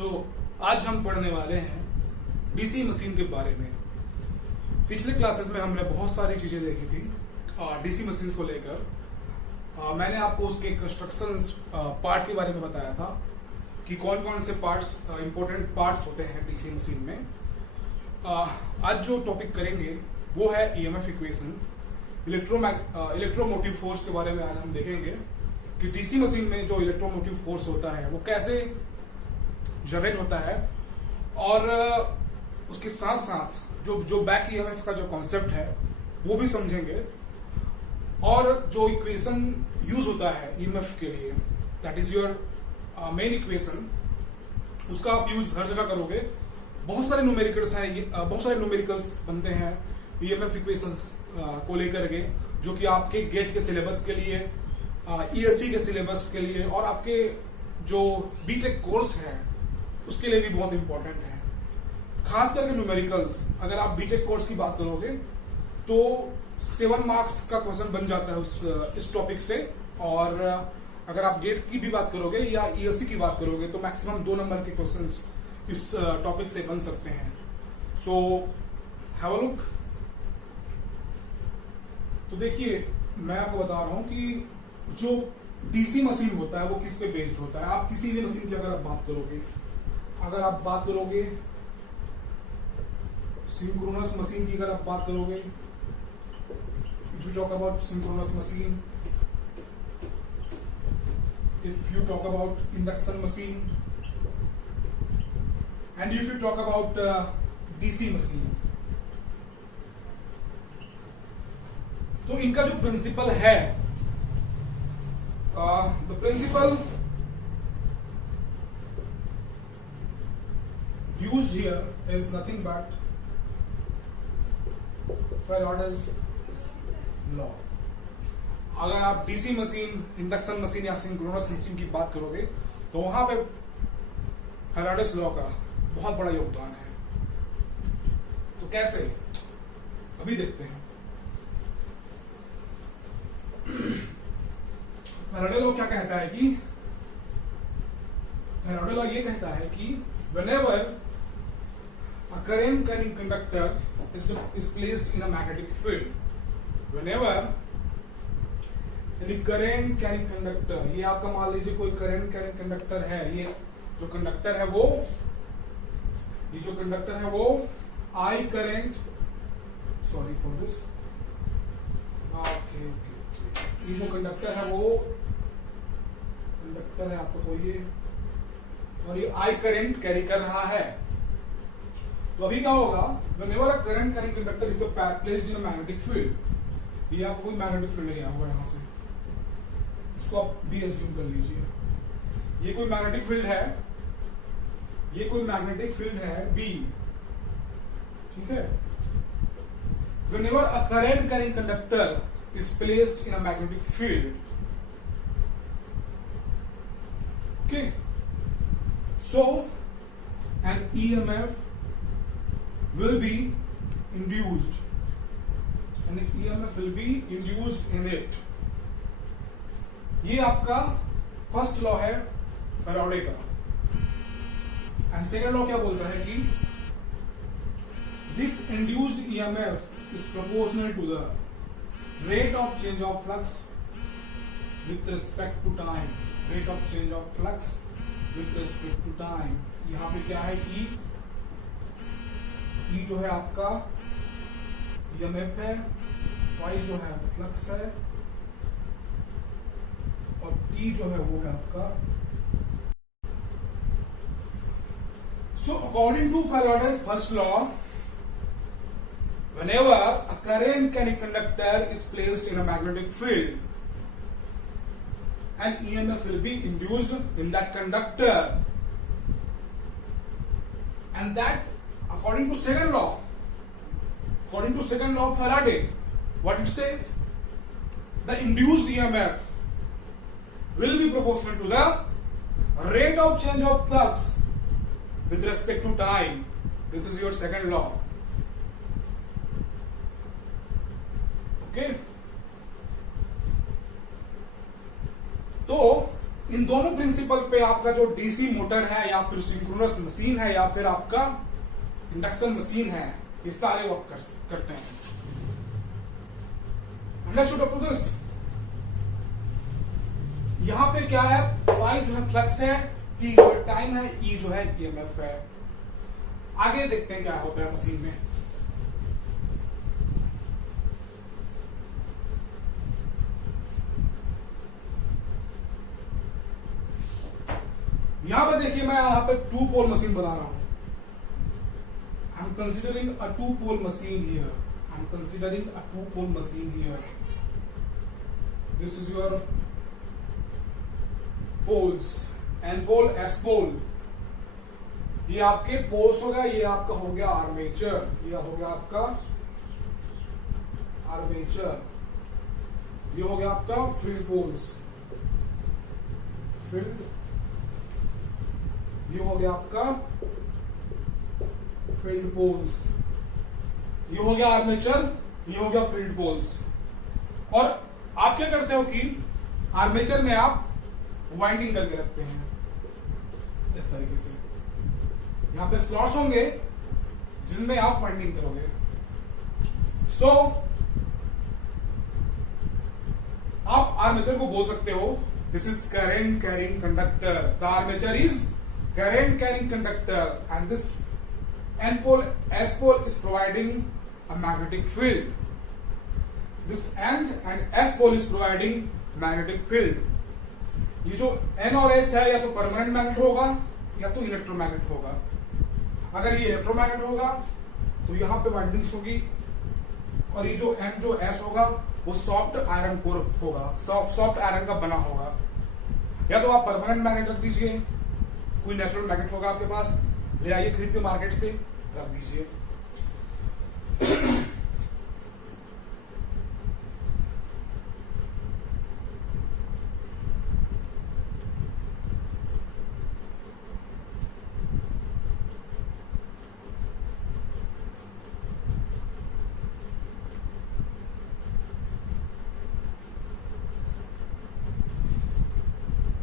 तो आज हम पढ़ने वाले हैं डीसी मशीन के बारे में। पिछले क्लासेस में हमने बहुत सारी चीजें देखी थी डीसी मशीन को लेकर। मैंने आपको उसके कंस्ट्रक्शन पार्ट के बारे में बताया था कि कौन कौन से पार्ट्स इंपॉर्टेंट पार्ट्स होते हैं डीसी मशीन में। आज जो टॉपिक करेंगे वो है ईएमएफ इक्वेशन, इलेक्ट्रोमोटिव फोर्स के बारे में आज हम देखेंगे कि डीसी मशीन में जो इलेक्ट्रोमोटिव फोर्स होता है वो कैसे जनरेट होता है, और उसके साथ साथ जो बैक ईएमएफ का जो कॉन्सेप्ट है वो भी समझेंगे, और जो इक्वेशन यूज होता है ईएमएफ के लिए, that is your main equation, उसका आप यूज हर जगह करोगे। बहुत सारे न्यूमेरिकल्स हैं, बहुत सारे न्यूमेरिकल्स बनते हैं ईएमएफ इक्वेशंस को लेकर के, जो कि आपके गेट के सिलेबस के लिए, ईएससी के सिलेबस के लिए, और आपके जो बीटेक कोर्स है उसके लिए भी बहुत इंपॉर्टेंट है। खास करके न्यूमेरिकल्स, अगर आप बीटेक कोर्स की बात करोगे तो 7 मार्क्स का क्वेश्चन बन जाता है इस टॉपिक से, और अगर आप गेट की भी बात करोगे या ईएससी की बात करोगे तो मैक्सिमम 2 नंबर के क्वेश्चंस इस टॉपिक से बन सकते हैं। So have a look. तो देखिए, मैं आपको बता रहा हूं कि जो डीसी मशीन होता है वो किस पे बेस्ड होता है। आप किसी भी मशीन की अगर आप बात करोगे सिंक्रोनस मशीन की, अगर आप बात करोगे, if you talk about synchronous machine, if you talk about induction machine, and if you talk about DC machine, तो इनका जो प्रिंसिपल है, the principle used here is nothing but Faraday's law। अगर आप डीसी मशीन, इंडक्शन मशीन या synchronous machine की बात करोगे तो वहां पे फैराडेस लॉ का बहुत बड़ा योगदान है। तो कैसे, अभी देखते हैं। फैराडे लॉ क्या कहता है कि, फैराडे लॉ ये कहता है कि whenever a current carrying conductor is placed in a magnetic field, whenever यानी करंट कैरिंग कंडक्टर, ये आपका मान लीजिए कोई करंट कैरिंग कंडक्टर है, ये जो कंडक्टर है वो I current, sorry for this, okay, ये जो कंडक्टर है वो कंडक्टर है आपको, तो ये, और ये आई करंट कैरी कर रहा है। तो अभी क्या होगा, whenever a current carrying conductor is placed in a magnetic field, ये आपको कोई मैग्नेटिक फील्ड नहीं होगा यहां से, इसको आप भी एज्यूम कर लीजिए, ये कोई मैग्नेटिक फील्ड है, ये कोई मैग्नेटिक फील्ड है बी, ठीक है। Whenever a current carrying conductor is placed in a magnetic field, okay, so an EMF will be induced, and EMF will be induced in it। ये आपका फर्स्ट लॉ है Faraday का। And second law क्या बोलता है कि this induced EMF is proportional to the rate of change of flux with respect to time, rate of change of flux with respect to time. यहां पे क्या है, ई जो है आपका ईएमएफ है, फाई जो है फ्लक्स है, और टी जो है वो है आपका। So according to Faraday's first law, whenever a current carrying conductor is placed in a magnetic field, an EMF will be induced in that conductor, and that according to second law of Faraday, what it says, the induced EMF will be proportional to the rate of change of flux with respect to time. This is your second law, okay। तो इन दोनों प्रिंसिपल पे आपका जो DC motor है या फिर synchronous machine है या फिर आपका इंडक्शन मशीन है, ये सारे वर्क करते हैं। Understood up to this? यहां पे क्या है, Y जो है फ्लक्स है, T जो है टाइम है, E जो है EMF है। आगे देखते हैं क्या होता है मशीन में। यहां पे देखिए, मैं यहां पे 2 पोल मशीन बना रहा हूं। I am considering a 2 pole machine here. I am considering a 2 pole machine here. This is your poles, N pole, S pole. ये आपके पोल्स हो गया, ये आपका हो गया आर्मेचर, ये हो गया आपका आर्मेचर, ये हो गया आपका फील्ड पोल्स, फील्ड, ये हो गया आपका फील्ड पोल्स, ये हो गया आर्मेचर, ये हो गया फील्ड पोल्स। और आप क्या करते हो कि आर्मेचर में आप वाइंडिंग करके रखते हैं इस तरीके से। यहां पे स्लॉट्स होंगे जिनमें आप वाइंडिंग करोगे। सो आप आर्मेचर को बोल सकते हो this is current carrying conductor. The armature is current carrying conductor and this N pole, S pole is providing a magnetic field. This N and S pole is providing magnetic field. ये जो N और S है, या तो permanent magnet होगा या तो इलेक्ट्रोमैग्नेट होगा। अगर ये इलेक्ट्रोमैग्नेट होगा तो यहां पे वाइंडिंग्स होगी, और ये जो N जो S होगा वो सॉफ्ट आयरन कोर होगा, सॉफ्ट आयरन का बना होगा। या तो आप परमानेंट मैग्नेट रख दीजिए, कोई नेचुरल मैग्नेट होगा आपके पास, ले आइए खरीद के मार्केट से, रख दीजिए।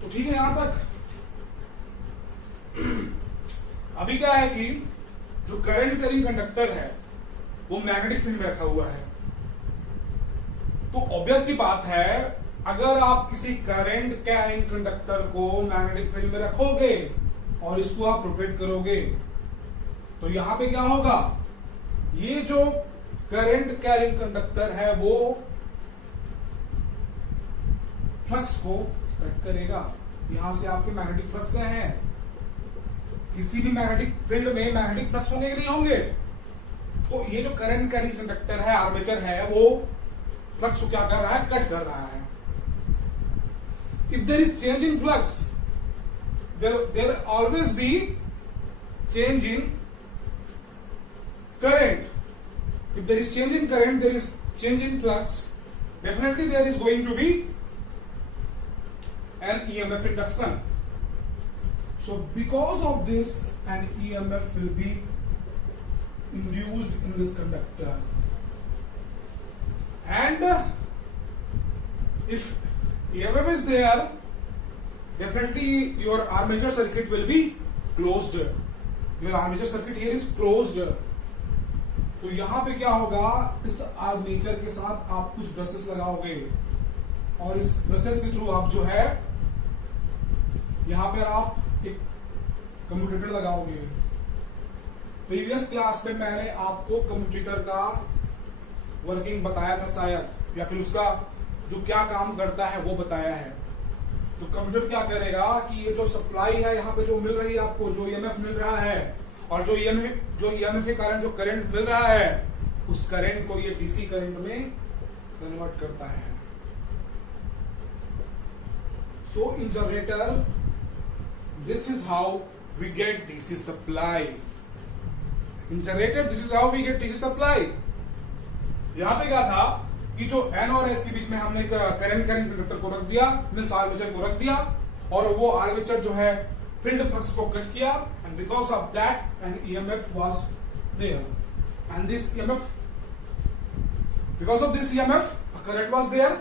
तो ठीक है यहां तक। अभी क्या है कि जो करंट कैरिंग कंडक्टर है वो मैग्नेटिक फील्ड में रखा हुआ है। तो ऑब्वियस सी बात है, अगर आप किसी करंट कैरिंग कंडक्टर को मैग्नेटिक फील्ड में रखोगे और इसको आप रोटेट करोगे तो यहां पे क्या होगा, ये जो करंट कैरिंग कंडक्टर है वो फ्लक्स को कट करेगा। यहां से आपके मैग्नेटिक फ्लक्स क्या है, किसी भी मैग्नेटिक फील्ड में मैग्नेटिक फ्लक्स होंगे कि नहीं होंगे। तो ये जो करंट कैरिंग कंडक्टर है, आर्मेचर है, वो फ्लक्स को क्या कर रहा है, कट कर रहा है। If there is change in flux, there always be change in current. If there is change in current, there is change in flux, definitely there is going to be an EMF induction. So because of this, an EMF will be induced in this conductor, and if EMF is there, definitely your armature circuit will be closed. Your armature circuit here is closed. तो यहां पे क्या होगा, इस आर्मेचर के साथ आप कुछ ब्रशेस लगाओगे और इस ब्रशेस के थ्रू आप जो है यहां पर आप एक कम्यूटेटर लगाओगे। प्रीवियस क्लास में मैंने आपको कम्यूटेटर का वर्किंग बताया था शायद, या फिर उसका जो क्या काम करता है वो बताया है। तो कम्यूटेटर क्या करेगा कि ये जो सप्लाई है यहाँ पे जो मिल रही है आपको, जो ईएमएफ मिल रहा है, और जो ईएमएफ के कारण जो करंट मिल रहा है, उस करंट को ये डीसी करंट में कन्वर्ट करता है। सो इन generator this is how we get DC supply. In generator this is how we get DC supply. यहां पे क्या था कि जो N और S के बीच में हमने करंट कंडक्टर को रख दिया, हमने आर्मेचर को रख दिया, और वो आर्मेचर जो है फील्ड फ्लक्स को कट किया, and because of that an EMF was there, and this EMF, because of this EMF a current was there.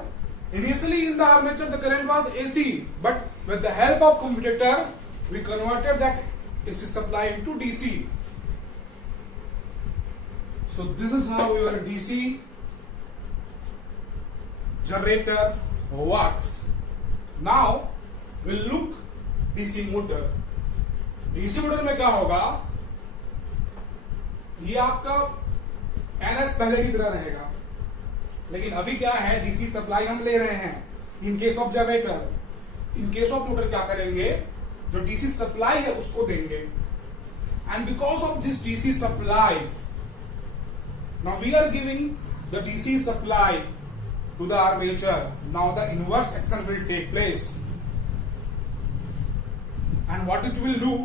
Initially in the armature the current was AC, but with the help of commutator, we converted that AC supply into DC. So this is how your DC generator works. Now we'll look DC motor. DC motor में क्या होगा, ये आपका NS पहले की तरह रहेगा, लेकिन अभी क्या है, डीसी सप्लाई हम ले रहे हैं in case of generator. In case of motor क्या करेंगे, जो डीसी सप्लाई है उसको देंगे. And because of this DC supply, now we are giving the DC supply to the armature. Now the inverse action will take place. And what it will do,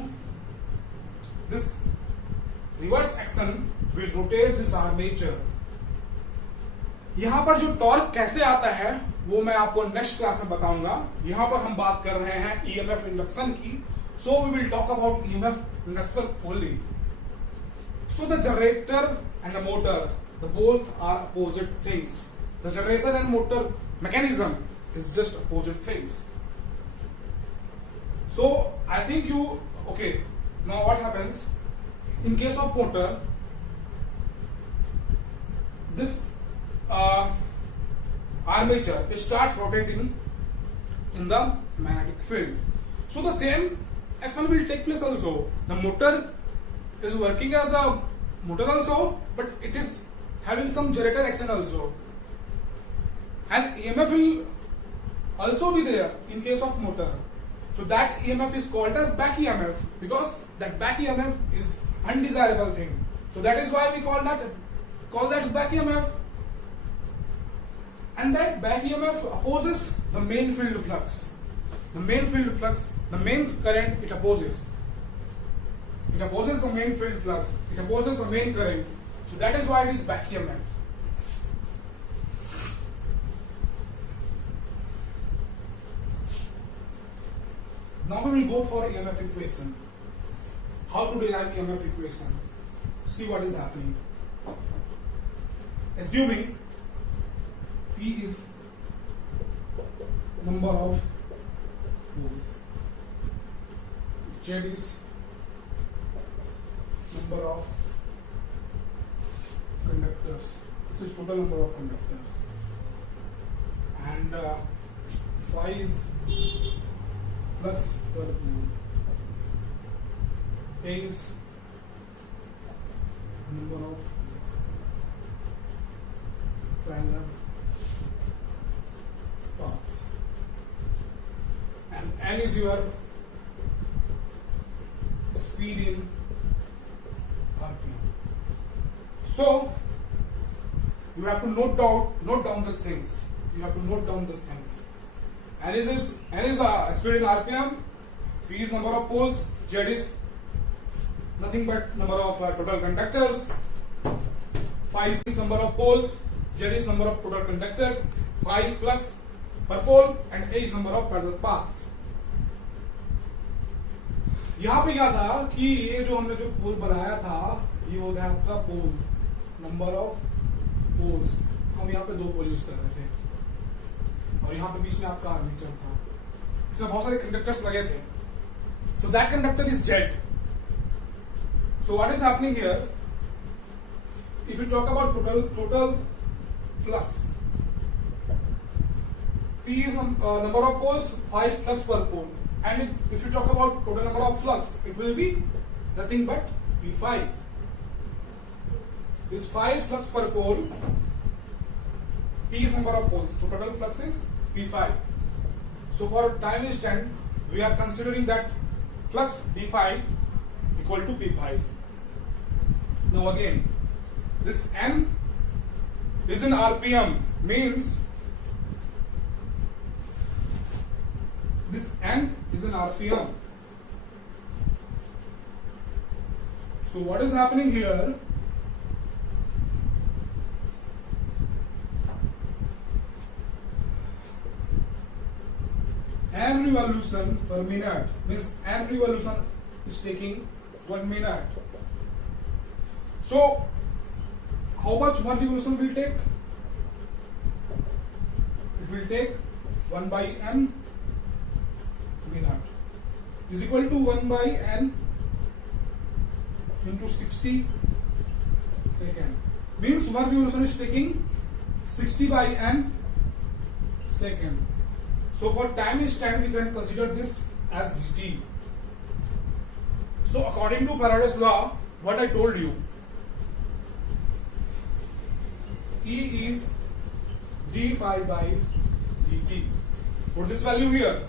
this reverse action will rotate this armature. यहां पर जो टॉर्क कैसे आता है वो मैं आपको next class में बताऊंगा. यहां पर हम बात कर रहे हैं ईएमएफ इंडक्शन की. So we will talk about EMF induction only. So the generator and the motor, the both are opposite things. The generator and motor mechanism is just opposite things. So I think you okay. Now what happens in case of motor? This armature starts rotating in the magnetic field. So the same action will take place also. The motor is working as a motor also, but it is having some generator action also, and EMF will also be there in case of motor. So that EMF is called as back EMF, because that back EMF is undesirable thing. So that is why we call that back EMF. And that back EMF opposes the main field flux. The main field flux, the main current it opposes. It opposes the main field flux. It opposes the main current. So that is why it is back EMF. Now we will go for EMF equation. How to derive EMF equation? See what is happening. Assuming P is number of poles, Z is number of conductors. This is total number of conductors, and phi is flux per pole. A is number of parallel paths, and N is your speed in RPM. So you have to note down these things. You have to note down these things. N is speed in RPM, P is number of poles, Z is nothing but number of total conductors, phi is number of poles, Z is number of total conductors, phi is flux per pole, and A is number of parallel paths. यहाँ पे क्या था कि ये जो हमने जो पोल बनाया था, ये हो गया आपका पोल, नंबर ऑफ पोल्स. हम यहाँ पे 2 पोल यूज कर रहे थे, और यहाँ पे बीच में आपका आर्मेचर था. इसमें बहुत सारे कंडक्टर्स लगे थे. So that conductor is Z. So what is happening here, if you talk about total flux, P is number of poles, phi is flux per pole, and if you talk about total number of flux, it will be nothing but P phi. This phi is flux per pole, P is number of poles, so total flux is P phi. So for time instant, we are considering that flux D phi equal to P phi. Now again, this N is in RPM, means this N is in RPM. So what is happening here? N revolution per minute, means N revolution is taking 1 minute. So how much one revolution will take? It will take 1 by N V naught is equal to 1 by n into 60 second. Means one revolution is taking 60 by n second. So for time instant we can consider this as dt. So according to Faraday's law, what I told you, E is d phi by dt. Put this value here.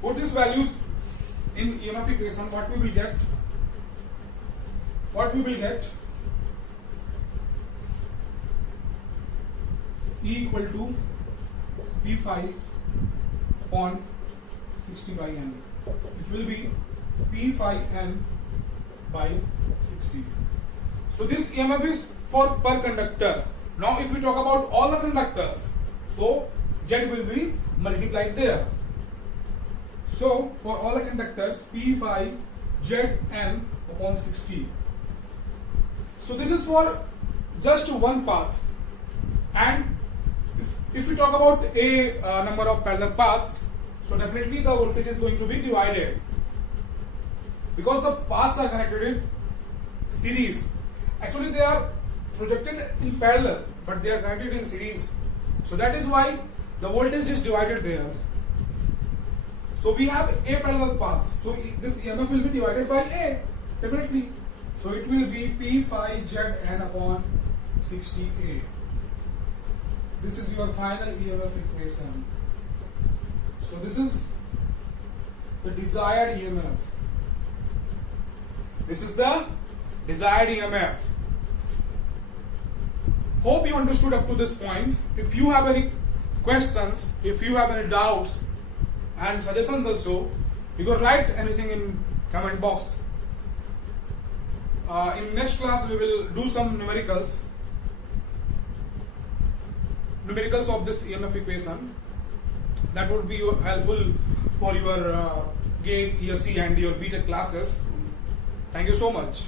Put these values in EMF equation. What we will get? What we will get? E equal to P phi upon 60 by n. It will be P phi n by 60. So this EMF is for per conductor. Now if we talk about all the conductors, so Z will be multiplied there. So for all the conductors, P phi Zn upon 60. So this is for just one path. And if we talk about a number of parallel paths, so definitely the voltage is going to be divided, because the paths are connected in series. Actually they are projected in parallel, but they are connected in series. So that is why the voltage is divided there. So we have a parallel paths. So this EMF will be divided by A, definitely. So it will be P phi Zn upon 60A. This is your final EMF equation. So this is the desired EMF. This is the desired EMF. Hope you understood up to this point. If you have any questions, if you have any doubts and suggestions also, you can write anything in comment box. In next class we will do some numericals of this EMF equation. That would be helpful for your GATE, ESC and your BTech classes. Thank you so much.